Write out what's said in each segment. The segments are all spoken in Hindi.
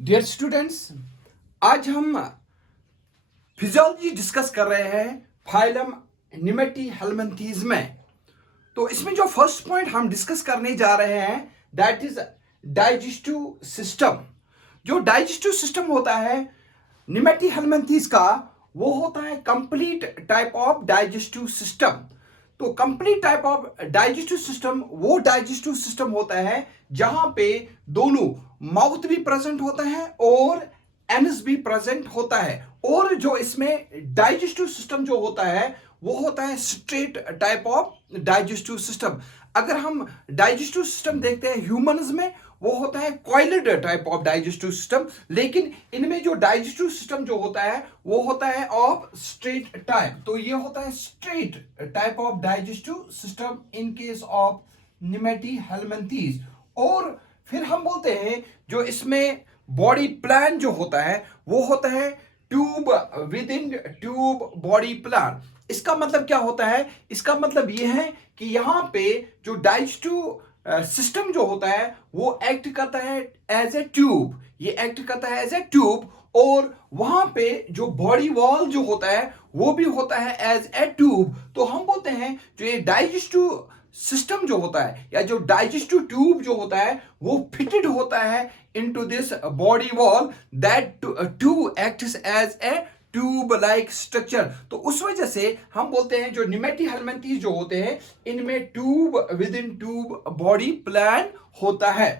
डियर स्टूडेंट्स, आज हम फिजियोलॉजी डिस्कस कर रहे हैं फाइलम निमेटी हेलमिंथीज में। तो इसमें जो फर्स्ट पॉइंट हम डिस्कस करने जा रहे हैं दैट इज डाइजेस्टिव सिस्टम। जो डाइजेस्टिव सिस्टम होता है निमेटी हेलमिंथीज का, वो होता है complete type of digestive system. तो complete type of digestive system वो डाइजेस्टिव सिस्टम होता है जहां पे दोनों माउथ भी प्रेजेंट होता है और एनस भी प्रेजेंट होता है। और जो इसमें डाइजेस्टिव सिस्टम जो होता है वो होता है straight type of digestive system. अगर हम डाइजेस्टिव सिस्टम देखते हैं ह्यूमंस में, वो होता है coiled type of digestive system. लेकिन इनमें जो डाइजेस्टिव सिस्टम जो होता है वो होता है ऑफ स्ट्रेट टाइप। तो ये होता है straight type of digestive system in case of nemathelminthes. और फिर हम बोलते हैं जो इसमें बॉडी प्लान जो होता है वो होता है tube with in tube body plan. इसका मतलब क्या होता है? इसका मतलब ये है कि यहां पे जो डाइजेस्टिव सिस्टम जो होता है वो एक्ट करता है एज ए ट्यूब। ये एक्ट करता है एज ए ट्यूब। और वहां पे जो बॉडी वॉल जो होता है वो भी होता है एज ए ट्यूब। तो हम बोलते हैं जो ये डाइजेस्टिव सिस्टम जो होता है या जो डाइजेस्टिव ट्यूब जो होता है वो फिटेड होता है into this body wall that tube acts as a tube like structure. तो उस वजह से हम बोलते हैं जो निमेटी हेलमिंथीज जो होते हैं इनमें tube with in tube body plan होता है।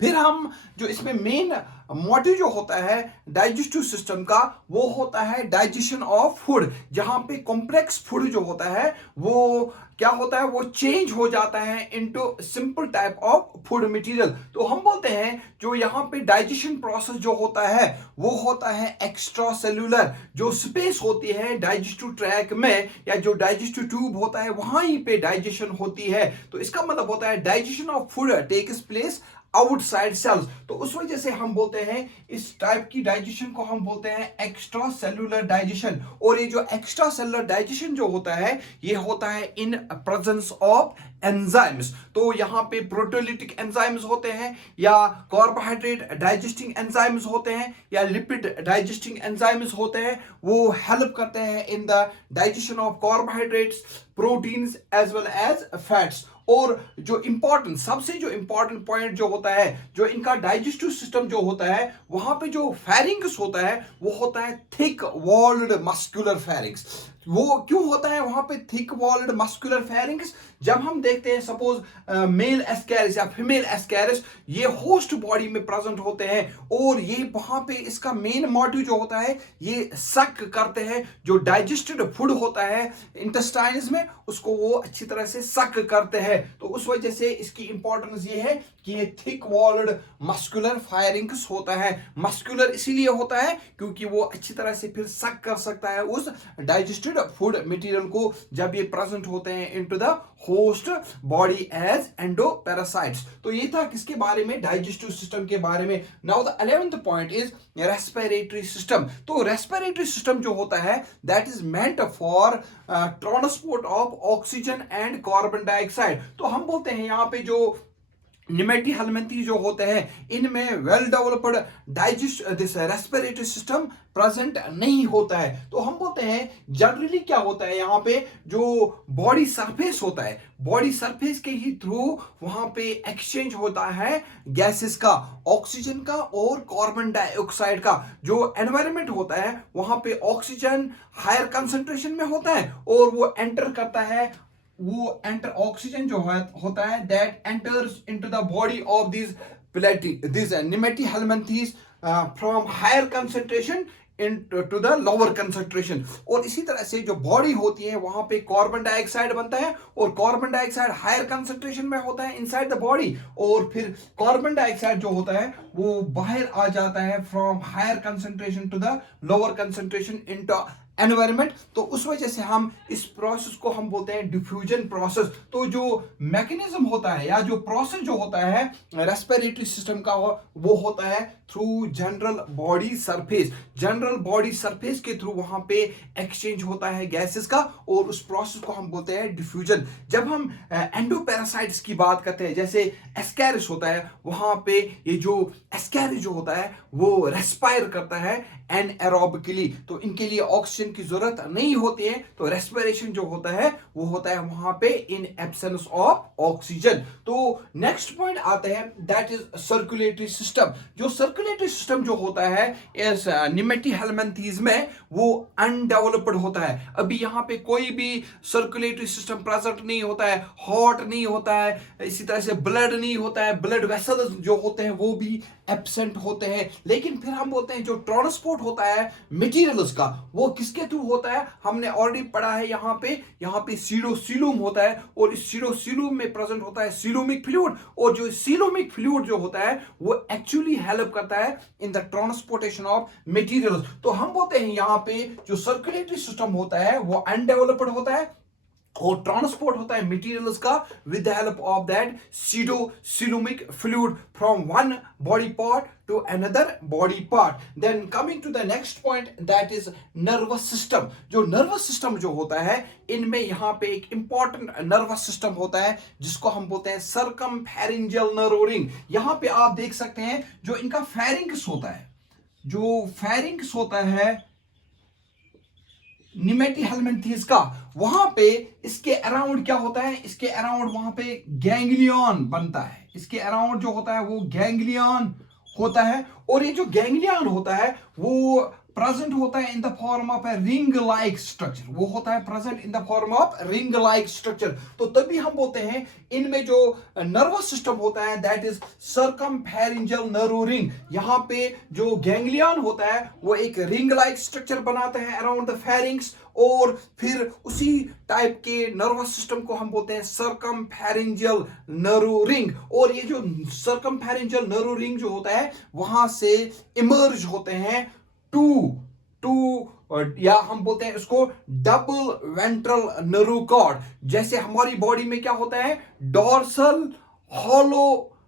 फिर हम जो इसमें मेन मोटिव जो होता है डाइजेस्टिव सिस्टम का वो होता है डाइजेशन ऑफ फूड। जहां पे कॉम्प्लेक्स फूड जो होता है वो क्या होता है, वो चेंज हो जाता है into simple type of food material. तो हम बोलते हैं जो यहाँ पे डाइजेशन प्रोसेस जो होता है वो होता है एक्स्ट्रा सेल्यूलर। जो स्पेस होती है डाइजेस्टिव ट्रैक में या जो डाइजेस्टिव ट्यूब होता है वहां ही पे डाइजेशन होती है। तो इसका मतलब होता है digestion of food takes place outside cells. तो उस वजह से हम बोलते हैं इस टाइप की डाइजेशन को हम बोलते हैं एक्स्ट्रा सेल्यूलर डाइजेशन। और ये जो एक्स्ट्रा सेल्यूलर डाइजेशन जो होता है ये होता है इन प्रेजेंस ऑफ एंजाइम्स। तो यहाँ पे प्रोटीओलिटिक एंजाइम्स होते हैं या कार्बोहाइड्रेट डाइजेस्टिंग एंजाइम्स होते हैं या लिपिड डाइजेस्टिंग एंजाइम्स होते हैं। वो हेल्प करते हैं in the digestion of carbohydrates, proteins as well as fats. और जो इंपॉर्टेंट सबसे जो इंपॉर्टेंट पॉइंट जो होता है जो इनका डाइजेस्टिव सिस्टम जो होता है वहां पे जो फेरिंग्स होता है वो होता है थिक वॉल्ड मस्कुलर फेरिंग्स। वो क्यों होता है वहां पे थिक वॉल्ड मस्कुलर फेरिंग्स? जब हम देखते हैं सपोज मेल एस्कैरिस या फीमेल एस्कैरिस, ये होस्ट बॉडी में प्रेजेंट होते हैं और ये वहां पे इसका मेन मोटिव जो होता है ये सक करते हैं जो डाइजेस्टेड फूड होता है इंटेस्टाइन्स में, उसको वो अच्छी तरह से सक करते हैं। तो उस वजह से इसकी इंपॉर्टेंस ये है कि ये थिक वॉल्ड मस्कुलर फायरिंग्स होता है। मस्कुलर इसीलिए होता है क्योंकि वो अच्छी तरह से फिर सक कर सकता है उस डाइजेस्टेड फूड मटेरियल को जब ये प्रेजेंट होते हैं into the host body as endoparasites. तो ये था किसके बारे में? डाइजेस्टिव सिस्टम के बारे में। Now the 11th point is respiratory system. तो रेस्पिरेटरी सिस्टम जो होता है that is meant for transport of oxygen and carbon dioxide. तो हम बोलते हैं यहाँ पे जो निमेटी हेलमिंथीज जो होते हैं इनमें well developed digest this respiratory system present नहीं होता है। तो हम बोलते हैं जनरली क्या होता है यहाँ पे जो बॉडी सरफेस होता है, बॉडी सरफेस के ही थ्रू वहां पे एक्सचेंज होता है गैसेस का, ऑक्सीजन का और कार्बन डाइऑक्साइड का। जो एनवायरनमेंट होता है वहां पे ऑक्सीजन हायर कंसंट्रेशन में होता है और वो एंटर करता है, वो एंटर ऑक्सीजन जो होता है that enters into the body of this nemathelminthes from higher concentration to the lower concentration. और इसी तरह से जो बॉडी होती है वहां पे कार्बन डाइऑक्साइड बनता है और कार्बन डाइऑक्साइड हायर कंसंट्रेशन में होता है इनसाइड द बॉडी और फिर कार्बन डाइऑक्साइड जो होता है वो बाहर आ जाता है from higher concentration to the lower concentration into environment, तो उस वजह से हम इस प्रोसेस को हम बोलते हैं डिफ्यूजन प्रोसेस। तो जो मैकेनिज्म होता है या जो प्रोसेस जो होता है रेस्पिरेटरी सिस्टम का वो होता है through general body surface. General body surface के थ्रू वहां पे एक्सचेंज होता है गैसेस का, और उस प्रोसेस को हम बोलते हैं डिफ्यूजन। जब हम एंडोपैरासाइट्स की बात करते हैं, जैसे एस्कैरिस होता है, वहां पे ये जो एस्कैरिस जो होता है वो रेस्पायर करता है एनएरोबिकली, तो इनके लिए ऑक्सीजन की जरूरत नहीं होती है, तो रेस्पिरेशन जो होता है वो होता है वहां पे इन एब्सेंस ऑफ ऑक्सीजन। तो नेक्स्ट पॉइंट आते हैं, दैट इज सर्कुलेटरी सिस्टम। जो सर्कुलेटरी सिस्टम जो होता है इस निमेटी हेलमिंथीज में वो अनडेवलप्ड होता है। अभी यहाँ पे कोई भी सर्कुलेटरी सिस्टम प्रेजेंट नहीं होता है, हार्ट नहीं होता है, इसी तरह से ब्लड नहीं होता है, ब्लड वेसल्स जो होते हैं वो भी एब्सेंट होते हैं। लेकिन फिर हम बोलते हैं जो ट्रांसपोर्ट होता है मटेरियल्स का वो किसके थ्रू होता है, हमने ऑलरेडी पढ़ा है यहाँ पे सीलोसीलूम होता है, और इस सीलोसीलूम में प्रेजेंट होता है सीलोमिक फ्लूइड, और जो सीलोमिक फ्लूइड जो होता है वो एक्चुअली हेल्प करता है in the transportation of materials. तो हम बोलते हैं यहाँ पे जो सर्कुलेटरी सिस्टम होता है वो अनडेवलप्ड होता है, और ट्रांसपोर्ट होता है मटेरियल्स का with the help of that coelomic fluid from one body part to another body part. Then coming to the next point, that is nervous system. जो nervous system जो होता है इनमें यहाँ पे एक important nervous system होता है जिसको हम बोलते हैं circumpharyngeal nerve ring। यहाँ पे आप देख सकते हैं जो इनका pharynx होता है, जो pharynx होता है निमेटी हेलमिंथीज का, वहां पे इसके अराउंड क्या होता है, इसके अराउंड वहां पे गैंग्लियन बनता है, इसके अराउंड जो होता है वो गैंग्लियन होता है, और ये जो गैंग्लियन होता है वो प्रेजेंट होता है in the form of a ring like structure, वो होता है present in the form of ring like structure. तो तभी हम बोलते हैं इनमें जो नर्वस सिस्टम होता है दैट इज सर्कमफेरेंजियल नर्व रिंग। यहाँ पे जो गैंग्लियन होता है वो एक रिंग लाइक स्ट्रक्चर बनाता है अराउंड द फेरिंग्स, और फिर उसी टाइप के नर्वस सिस्टम को हम बोलते हैं सर्कमफेरेंजियल नर्व रिंग। और ये जो सर्कमफेरेंजियल नर्व रिंग जो होता है वहां से इमर्ज होते हैं टू या हम बोलते हैं इसको डबल वेंट्रल नर्व कॉर्ड। जैसे हमारी बॉडी में क्या होता है डोर्सल हॉलो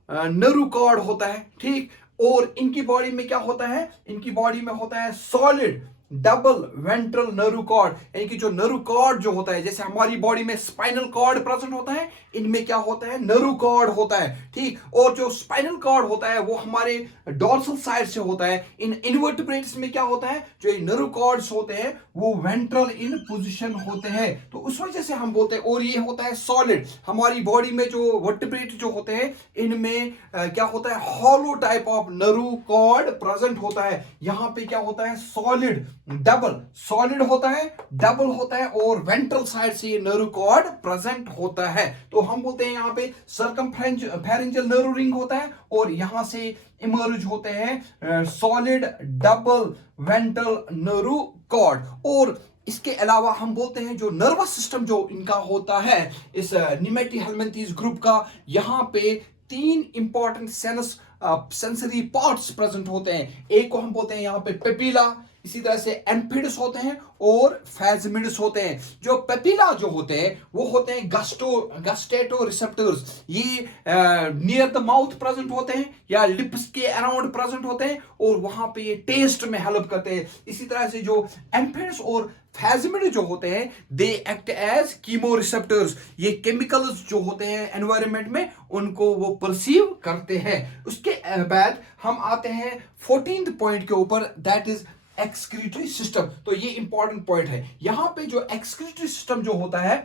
नर्व कॉर्ड होता है, ठीक, और इनकी बॉडी में क्या होता है, इनकी बॉडी में होता है solid double ventral nerve cord. यानी कि जो नर्व कॉर्ड जो होता है, जैसे हमारी बॉडी में स्पाइनल कॉर्ड प्रेजेंट होता है, इनमें क्या होता है नर्व कॉर्ड होता है, ठीक। और जो स्पाइनल कॉर्ड होता है वो हमारे डोर्सल साइड से होता है। इन इनवर्टिब्रेट्स में क्या होता है, जो ये नर्व कॉर्ड्स होते हैं वो वेंट्रल इन पोजीशन होते हैं, तो उस वजह से हम बोलते हैं। और ये होता है सॉलिड, हमारी बॉडी में जो वर्टिब्रेट जो होते हैं इनमें क्या होता है hollow type of nerve cord present होता है। यहां पे क्या होता है सॉलिड डबल, सॉलिड होता है डबल होता है, और वेंट्रल साइड से ये नर्व कॉर्ड प्रेजेंट होता है। तो हम बोलते हैं यहाँ पे सर्कमफेरेंजियल नर्व रिंग होता है, और यहां से इमर्ज होते हैं solid double ventral nerve cord. और इसके अलावा हम बोलते हैं जो नर्वस सिस्टम जो इनका होता है इस निमेटी हेलमिंथीज ग्रुप का, यहाँ पे 3 इंपॉर्टेंट सेंसरी पार्ट्स प्रेजेंट होते हैं। एक को हम बोलते हैं यहाँ पे पेपिला, इसी तरह से एम्फिड्स होते हैं और फेजमिड्स होते हैं। जो पेपिला जो होते हैं वो होते हैं गस्टेटो रिसेप्टर्स, ये नियर द माउथ प्रेजेंट होते हैं या लिप्स के अराउंड प्रेजेंट होते हैं, और वहां पे ये टेस्ट में हेल्प करते हैं। इसी तरह से जो एम्फिड्स और फेजमिड जो होते हैं they act as chemoreceptors, ये केमिकल्स जो होते हैं एनवायरनमेंट में उनको वो परसीव करते हैं। उसके बाद हम आते हैं 14th पॉइंट के ऊपर, दैट इज एक्सक्रीटरी सिस्टम। तो ये इंपॉर्टेंट पॉइंट है। यहां पे जो एक्सक्रीटरी सिस्टम जो होता है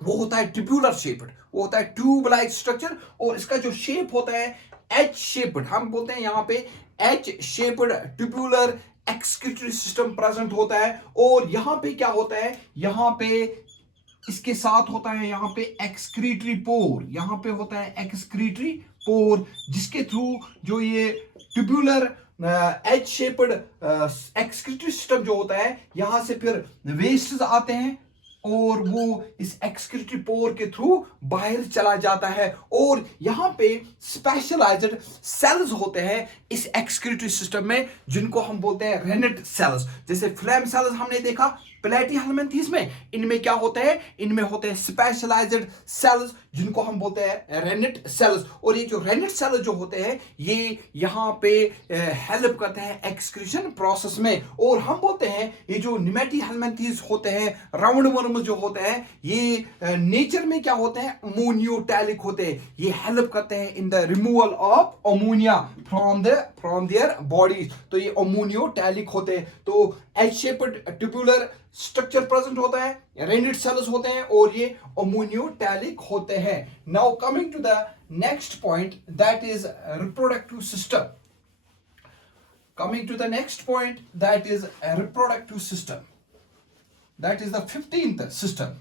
वो होता है ट्यूबुलर शेप्ड, वो होता है ट्यूब लाइक स्ट्रक्चर, और इसका जो शेप होता है एच शेप्ड। हम बोलते हैं यहाँ पे H shaped tubular excretory system present होता है। और यहां पे क्या होता है, यहां पे इसके साथ होता है यहाँ पे एक्सक्रीटरी पोर, यहाँ पे होता है एक्सक्रीटरी पोर, जिसके थ्रू जो ये tubular H shaped excretory system जो होता है यहां से फिर वेस्ट्स आते हैं और वो इस एक्सक्रीटरी पोर के थ्रू बाहर चला जाता है। और यहाँ पे स्पेशलाइज्ड सेल्स होते हैं इस एक्सक्रीटरी सिस्टम में, जिनको हम बोलते हैं रेनेट सेल्स। जैसे फ्लैम सेल्स हमने देखा प्लेटीहेल्मिन्थेस में, इनमें क्या होते हैं, इनमें होते हैं स्पेशलाइज्ड सेल्स जिनको हम बोलते हैं रेनेट सेल्स। और ये जो रेनेट सेल्स जो होते हैं ये यहाँ पे हेल्प करते हैं एक्सक्रीशन प्रोसेस में। और हम बोलते हैं ये जो निमेटीहेल्मिन्थेस होते हैं, राउंड वर्म जो होते हैं, ये नेचर में क्या होते हैं, अमोनियोटैलिक होते हैं। ये हेल्प करते हैं in the removal of ammonia from their bodies. तो ये अमोनियोटैलिक होते हैं। तो H shaped tubular structure present होता है, रेनेट सेल्स होते हैं और ये अमोनियोटैलिक होते हैं। Now coming to the next point, that is reproductive system. Coming to the next point, that is a reproductive system. That is the 15th system.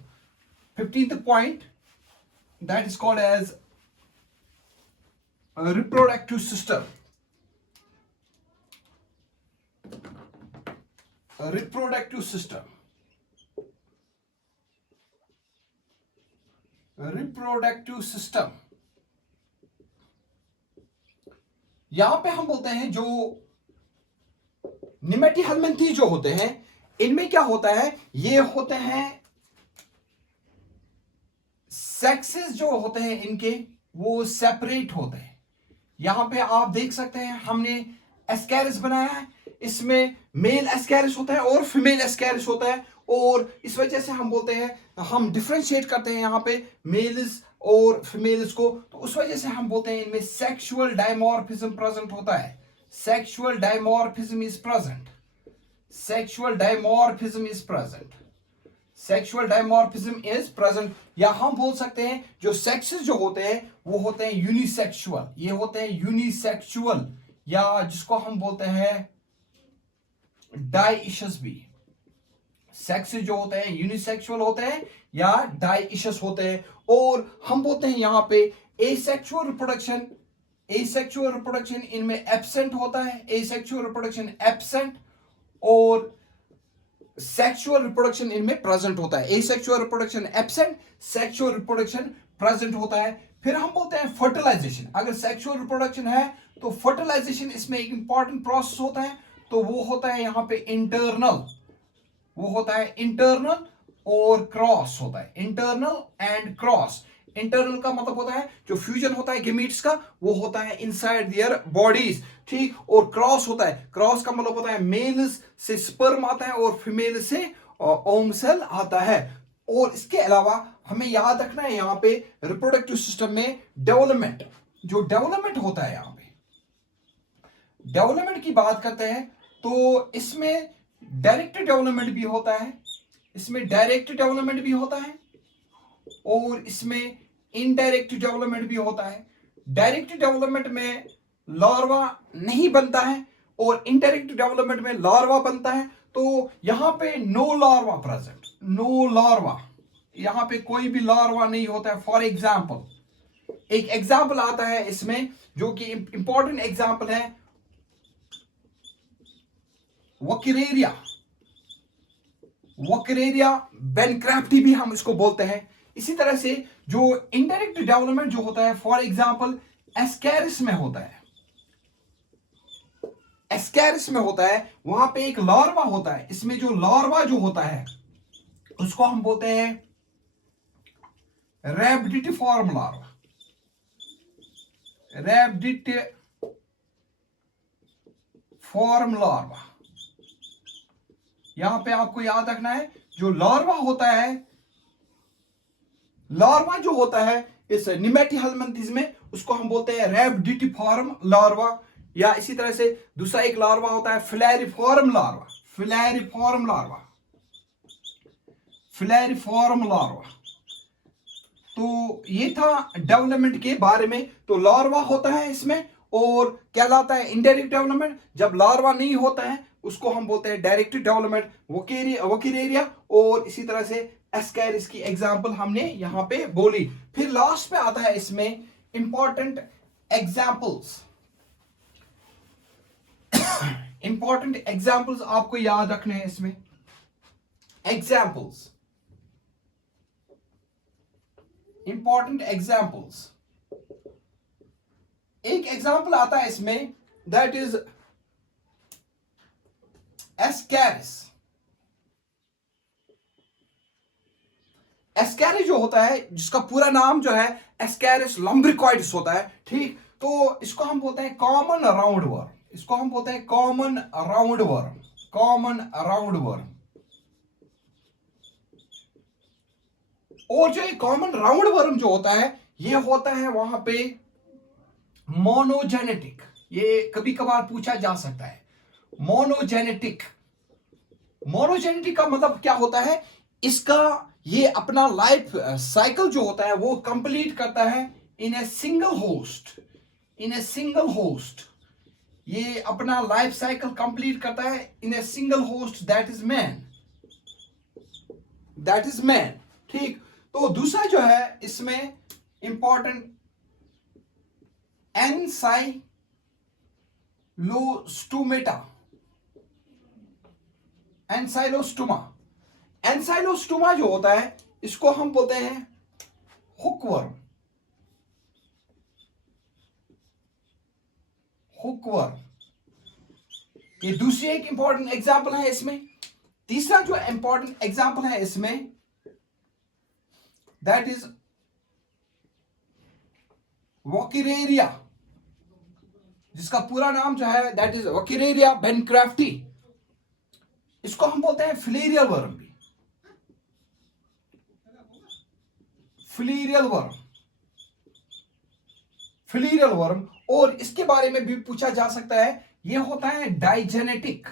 15th point, that is called as a reproductive system. A reproductive system. A reproductive system. यहां पे हम बोलते हैं जो निमेटीहेल्मिन्थेस जो होते हैं, इनमें क्या होता है, ये होते हैं सेक्सेस जो होते हैं इनके वो सेपरेट होते हैं। यहां पे आप देख सकते हैं हमने एस्कैरिस बनाया है, इसमें मेल एस्कैरिस होता है और फीमेल एस्कैरिस होता है। और इस वजह से हम बोलते हैं, हम डिफरेंशिएट करते हैं यहाँ पे मेल्स और फीमेल्स को। तो उस वजह से हम बोलते हैं इनमें सेक्सुअल डायमॉर्फिज्म प्रेजेंट होता है। Sexual dimorphism is present. Sexual dimorphism is present. Sexual dimorphism is present. या हम बोल सकते हैं जो सेक्सेस जो होते हैं वो होते हैं यूनिसेक्सुअल। ये होते हैं यूनिसेक्सुअल, या जिसको हम बोलते हैं डाइइशस भी। सेक्सेस जो होते हैं यूनिसेक्सुअल होते हैं या डाइइशस होते हैं। और हम बोलते हैं यहाँ पे एसेक्सुअल रिप्रोडक्शन, एसेक्सुअल रिप्रोडक्शन इनमें एब्सेंट होता है, एसेक्सुअल रिप्रोडक्शन एब्सेंट, और सेक्सुअल रिप्रोडक्शन इनमें प्रेजेंट होता है। Asexual reproduction absent, sexual reproduction present होता है। फिर हम बोलते हैं फर्टिलाइजेशन। अगर सेक्सुअल रिप्रोडक्शन है तो फर्टिलाइजेशन इसमें एक इंपॉर्टेंट प्रोसेस होता है, तो वो होता है यहाँ पे इंटरनल, वो होता है इंटरनल और क्रॉस होता है, इंटरनल एंड क्रॉस। इंटरनल का मतलब होता है जो फ्यूजन होता है गेमीट्स का, वो होता है इनसाइड देयर बॉडीज, ठीक। और क्रॉस होता है, क्रॉस का मतलब होता है मेल्स से स्पर्म आता है और फीमेल से ओम सेल आता है। और इसके अलावा हमें याद रखना है यहाँ पे रिप्रोडक्टिव सिस्टम में डेवलपमेंट, जो डेवलपमेंट होता है, यहाँ पे डेवलपमेंट की बात करते हैं तो इसमें डायरेक्ट डेवलपमेंट भी होता है, इसमें डायरेक्ट डेवलपमेंट भी होता है और इसमें इनडायरेक्ट डेवलपमेंट भी होता है। डायरेक्ट डेवलपमेंट में लार्वा नहीं बनता है और इनडायरेक्ट डेवलपमेंट में लार्वा बनता है। तो यहां पे no larva present, no larva, यहां पे कोई भी लार्वा नहीं होता है। फॉर एग्जाम्पल, एक एग्जाम्पल आता है इसमें जो कि इंपॉर्टेंट एग्जाम्पल है, वोकेरेरिया, वोकेरेरिया बेनक्राफ्टी भी हम इसको बोलते हैं। इसी तरह से जो इनडायरेक्ट डेवलपमेंट जो होता है, फॉर एग्जांपल एस्कैरिस में होता है, एस्कैरिस में होता है, वहां पे एक लार्वा होता है। इसमें जो लार्वा जो होता है उसको हम बोलते हैं रैबिडिटिफॉर्म लार्वा, रैबिडिटिफॉर्म लार्वा। यहां पे आपको याद रखना है जो लार्वा होता है, लार्वा जो होता है इस निमेटीहेल्मिन्थेस में, उसको हम बोलते हैं रैबिडिटिफॉर्म लार्वा। या इसी तरह से दूसरा एक लार्वा होता है फ्लैरिफॉर्म लार्वा, फ्लैरिफॉर्म लार्वा, फ्लैरिफॉर्म लार्वा। तो ये था डेवलपमेंट के बारे में। तो लार्वा होता है इसमें और कहलाता है इनडायरेक्ट डेवलपमेंट। जब लार्वा नहीं होता है उसको हम बोलते हैं डायरेक्ट डेवलपमेंट, वोकेरेरिया। और इसी तरह से एस्कैरिस की एग्जांपल हमने यहां पे बोली। फिर लास्ट पे आता है इसमें इंपॉर्टेंट एग्जांपल्स, इंपॉर्टेंट एग्जांपल्स आपको याद रखने हैं इसमें। एग्जांपल्स इंपॉर्टेंट एग्जाम्पल्स, एक एग्जाम्पल आता है इसमें, दैट इज एस्कैरिस। एस्कैरिस जो होता है, जिसका पूरा नाम जो है एस्कैरिस लम्ब्रिकॉइड्स होता है, ठीक। तो इसको हम बोलते हैं कॉमन राउंड वर्म, इसको हम बोलते हैं common round worm, common round worm. और जो ये कॉमन राउंड वर्म जो होता है, ये होता है वहां पे मोनोजेनेटिक। ये कभी कभार पूछा जा सकता है, मोनोजेनेटिक। मोनोजेनेटिक का मतलब क्या होता है, इसका ये अपना लाइफ साइकिल जो होता है वो कंप्लीट करता है in a single host, in a single host. ये अपना लाइफ साइकिल कंप्लीट करता है in a single host, that is man, that is man, ठीक। तो दूसरा जो है इसमें इंपॉर्टेंट, एनसाइलोस्टोमेटा, एनसाइलोस्टोमा। एनसाइलोस्टोमा जो होता है इसको हम बोलते हैं हुकवर्म, हुकवर्म। ये दूसरी एक इंपॉर्टेंट एग्जांपल है इसमें। तीसरा जो इंपॉर्टेंट एग्जांपल है इसमें, दैट इज वोकिरेरिया, जिसका पूरा नाम जो है दैट इज वोकिरेरिया बेनक्राफ्टी। इसको हम बोलते हैं फिलेरियल वर्म भी, फिलेरियल वर्म, फिलेरियल वर्म। और इसके बारे में भी पूछा जा सकता है, ये होता है डाइजेनेटिक,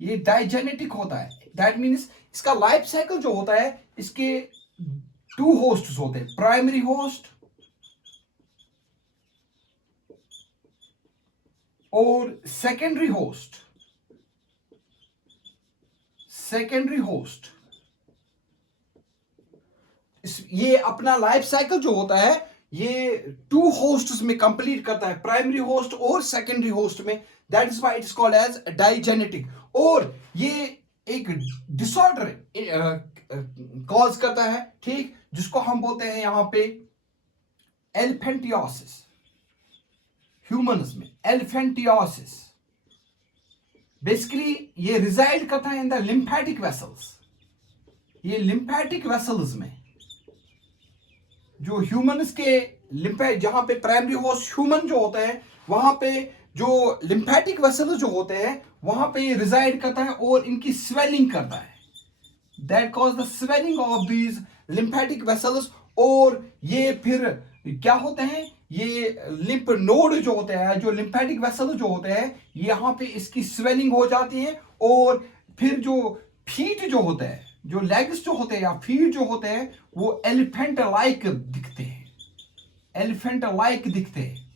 ये डाइजेनेटिक होता है। दैट मीन्स इसका लाइफ साइकिल जो होता है, इसके 2 होस्ट्स होते हैं, प्राइमरी होस्ट और सेकेंडरी होस्ट, सेकेंडरी होस्ट। ये अपना लाइफ साइकिल जो होता है ये 2 होस्ट्स में कंप्लीट करता है, प्राइमरी होस्ट और सेकेंडरी होस्ट में। That is why it is called as digenetic. और ये एक डिसऑर्डर कॉज करता है, ठीक, जिसको हम बोलते हैं यहां पे एलिफेंटियोसिस। ह्यूमंस में एलिफेंटियोसिस, बेसिकली ये रिजाइड करता है इन द लिम्फेटिक वेसल्स। ये लिम्फेटिक वेसल्स में जो ह्यूमंस के लिम्फे, जहां पे प्राइमरी होस्ट ह्यूमन जो होता है, वहां पे जो लिम्फेटिक वेसल्स जो होते हैं वहां पे ये रिजाइड करता है और इनकी स्वेलिंग करता है। That cause the swelling of these lymphatic vessels. और ये फिर क्या होते हैं, ये लिम्फ नोड जो होते हैं, जो लिम्फेटिक वेसल जो होते हैं, यहां पे इसकी स्वेलिंग हो जाती है। और फिर जो फीट जो होते हैं, जो लेग्स जो होते हैं या फीट जो होते हैं, वो एलिफेंट लाइक दिखते हैं, एलिफेंट लाइक दिखते हैं।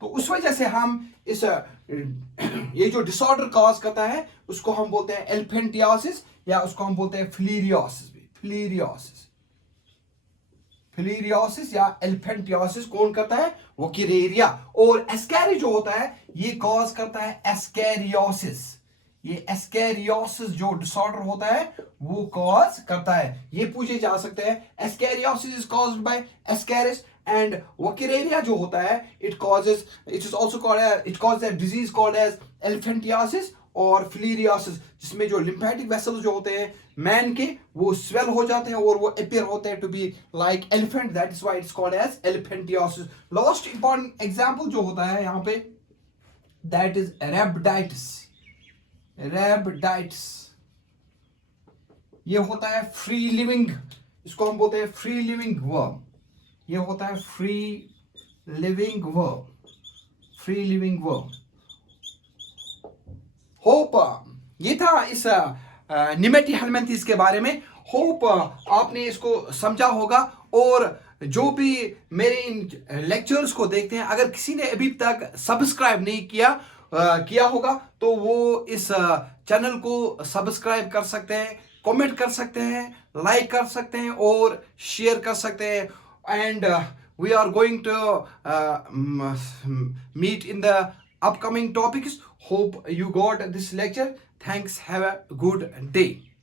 तो उस वजह से हम इस ये जो डिसऑर्डर कॉज करता है उसको हम बोलते हैं एलिफेंटियोसिस, या उसको हम बोलते हैं फिलेरियोसिस भी, फिलेरियोसिस, फिलेरियोसिस या एलिफेंटियोसिस कौन करता है, वोकिरेरिया। और एस्कैरी जो होता है ये कॉज करता है एस्कैरियोसिस। ये एस्कैरियोसिस जो डिसऑर्डर होता है वो कॉज करता है। ये पूछे जा सकते हैं, ascariasis is caused by ascaris, and wuchereria जो होता है it causes, it is also called, it causes a disease called as elephantiasis और फिलेरियोसिस, जिसमें जो लिम्फेटिक वेसल्स जो होते हैं मैन के, वो स्वेल हो जाते हैं और वो अपीयर होते हैं to be like elephant. That is why it's called as elephantiasis. Last important example जो होता है यहाँ पे, दैट इज रेबिडाइटिस, रेबिडाइटिस। ये होता है फ्री लिविंग, इसको हम बोलते हैं फ्री लिविंग वर्म। ये होता है free living worm, free living worm. Hope ये था इस निमेटी हेलमिंथेस के बारे में। होप आपने इसको समझा होगा। और जो भी मेरे इन लेक्चर्स को देखते हैं, अगर किसी ने अभी तक सब्सक्राइब नहीं किया होगा तो वो इस चैनल को सब्सक्राइब कर सकते हैं, कमेंट कर सकते हैं, लाइक कर सकते हैं और शेयर कर सकते हैं। And we are going to meet in the upcoming topics. Hope you got this lecture. Thanks. Have a good day.